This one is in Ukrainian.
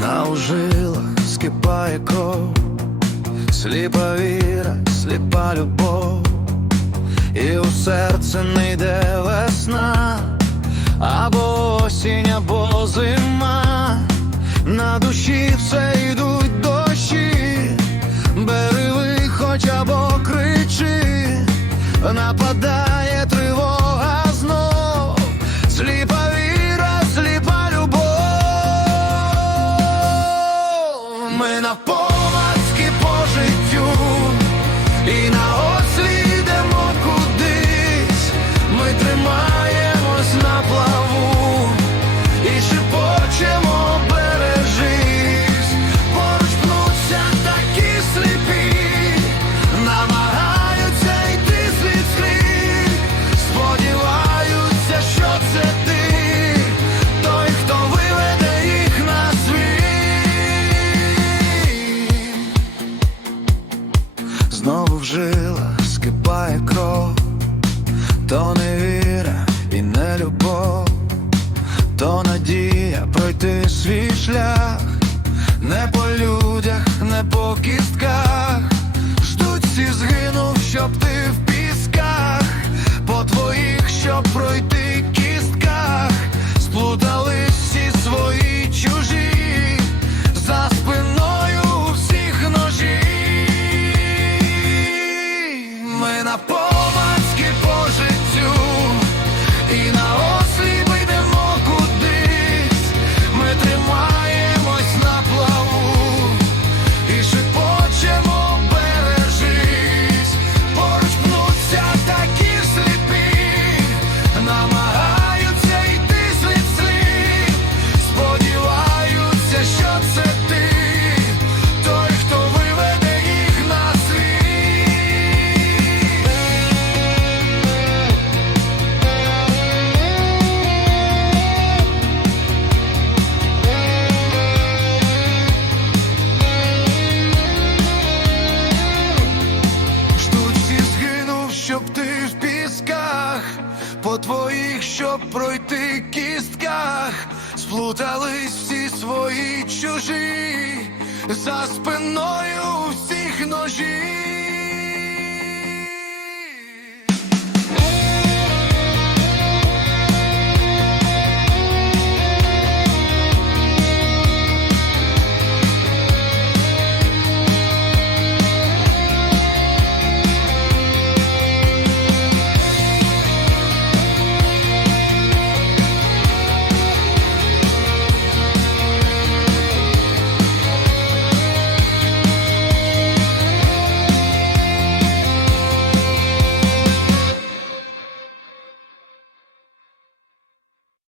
на жилах скипає кров, сліпа віра, сліпа любов, і у серце не йде весна, або осінь, або зима, на душі все йдуть дощі, бери виходь або кричи, нападає Ми на помацки то не віра і не любов, то надія пройти свій шлях, не по людях, не по кістках, щоб ти в пісках, по твоїх, щоб пройти кістках, сплутались всі свої чужі, за спиною.